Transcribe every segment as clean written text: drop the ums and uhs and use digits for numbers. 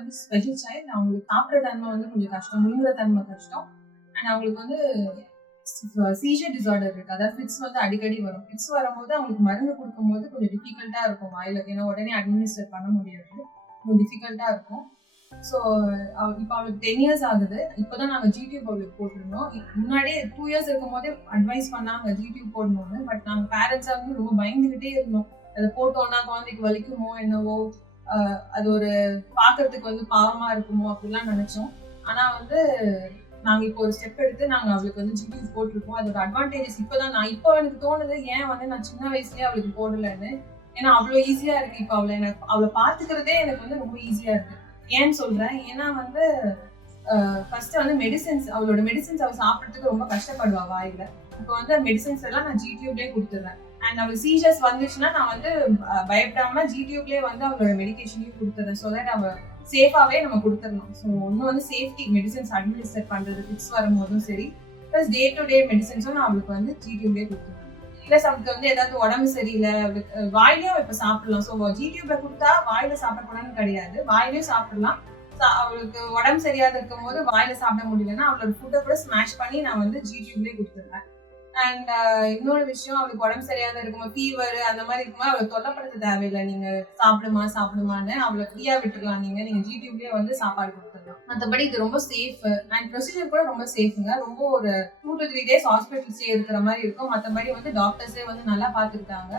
வந்து special child. அவங்களுக்கு சாப்பிட்ற தன்மை வந்து கொஞ்சம் கஷ்டம், முழுங்குற தன்மை கஷ்டம். அண்ட் அவங்களுக்கு வந்து சீஷர் டிசார்டர் இருக்கு. அதாவது ஃபிட்ஸ் வந்து அடிக்கடி வரும். ஃபிட்ஸ் வரும்போது அவங்களுக்கு மருந்து கொடுக்கும்போது கொஞ்சம் டிஃபிகல்ட்டா இருக்கும் வாயில. ஏன்னா உடனே அட்மினிஸ்டர் பண்ண முடியாது, கொஞ்சம் டிஃபிகல்ட்டா இருக்கும். ஸோ இப்போ அவளுக்கு 10 இயர்ஸ் ஆகுது. இப்போதான் நாங்கள் ஜிடியூப் அவளுக்கு போட்டிருந்தோம். முன்னாடியே 2 இயர்ஸ் இருக்கும் போதே அட்வைஸ் பண்ணாங்க ஜிடியூப் போடணும்னு. பட் நாங்கள் பேரண்ட்ஸாக வந்து ரொம்ப பயந்துகிட்டே இருந்தோம். அதை போட்டோம்னா குழந்தைக்கு வலிக்குமோ என்னவோ, அது ஒரு பார்க்கறதுக்கு வந்து பாவமா இருக்குமோ அப்படிலாம் நினைச்சோம். ஆனா வந்து நாங்க இப்போ ஒரு ஸ்டெப் எடுத்து நாங்க அவளுக்கு வந்து ஜிடியூப் போட்டிருக்கோம். அதோட அட்வான்டேஜஸ் இப்போதான் இப்போ எனக்கு தோணுது, ஏன் வந்து நான் சின்ன வயசுலயே அவளுக்கு போடலன்னு. ஏன்னா அவ்வளோ ஈஸியா இருக்கு. இப்போ அவளை பார்த்துக்கிறதே எனக்கு வந்து ரொம்ப ஈஸியா இருக்கு. ஏன்னு சொல்றேன், ஏன்னா வந்து ஃபர்ஸ்ட் வந்து அவளோட மெடிசின்ஸ் அவள் சாப்பிட்றதுக்கு ரொம்ப கஷ்டப்படுவா வாயில. இப்போ வந்து மெடிசின்ஸ் எல்லாம் நான் ஜிடியூப்லேயே கொடுத்துட்றேன். அண்ட் அவளுக்கு சீஷர்ஸ் வந்துச்சுன்னா நான் வந்து பயப்படாம ஜிடியூப்லேயே வந்து அவளோட மெடிக்கேஷனையும் கொடுத்துட்றேன். ஸோ தட் அவள் சேஃபாவே நம்ம கொடுத்துடலாம். ஸோ இன்னும் வந்து சேஃப்டி மெடிசன்ஸ் அட்மினிஸ்டர் பண்றது ஃபிக்ஸ் வரும்போதும் சரி, ப்ளஸ் டே டு டே மெடிசன்ஸும் நான் அவளுக்கு வந்து ஜிடியூப்லேயே கொடுத்துருவேன். ப்ளஸ் அவளுக்கு வந்து ஏதாவது உடம்பு சரியில்லை, அவளுக்கு வாயிலையும் இப்போ சாப்பிடலாம். ஸோ ஜிடியூப்ல கொடுத்தா வாயில சாப்பிடக்கூடாதுன்னு கிடையாது, வாயிலையும் சாப்பிடலாம். அவளுக்கு உடம்பு சரியாத இருக்கும் போது வாயில சாப்பிட முடியலன்னா அவளோட ஃபுட்டை கூட ஸ்மாஷ் பண்ணி நான் வந்து ஜிடியூப்லேயே கொடுத்துருவேன். அண்ட் இன்னொரு விஷயம், அவளுக்கு உடம்பு சரியாத இருக்கும்போது ஃபீவர் அந்த மாதிரி இருக்கும்போது அவளுக்கு தொல்லப்படுத்த தேவையில்லை. நீங்க சாப்பிடுமான்னு அவளை ஃப்ரீயா விட்டுருலாம். நீங்க ஜிடியூப்லயே வந்து சாப்பாடு கொடுத்துடலாம். மற்றபடி இது ரொம்ப சேஃப். அண்ட் ப்ரொசீஜர் கூட ரொம்ப சேஃபுங்க. ரொம்ப ஒரு 2 to 3 days ஹாஸ்பிட்டல் ஸ்டே இருக்கிற மாதிரி இருக்கும். மற்றபடி வந்து டாக்டர்ஸே வந்து நல்லா பார்த்துக்கிட்டாங்க.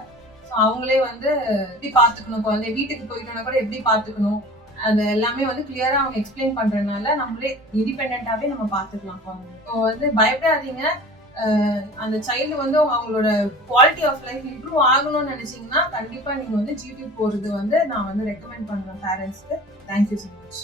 ஸோ அவங்களே வந்து எப்படி பார்த்துக்கணும், குழந்தைய வீட்டுக்கு போயிட்டோன்னா கூட எப்படி பார்த்துக்கணும், அது எல்லாமே வந்து கிளியரா அவங்க எக்ஸ்பிளைன் பண்றதுனால நம்மளே இண்டிபெண்டாவே நம்ம பார்த்துக்கலாம் குழந்தை. ஸோ வந்து பயப்படாதீங்க. அந்த சைல்டு வந்து அவங்களோட குவாலிட்டி ஆஃப் லைஃப் இம்ப்ரூவ் ஆகணும்னு நினைச்சீங்கன்னா கண்டிப்பா நீங்க வந்து ஜிடியூப் போறது வந்து நான் வந்து ரெக்கமெண்ட் பண்றேன் பேரண்ட்ஸ்க்கு. Thank you so much.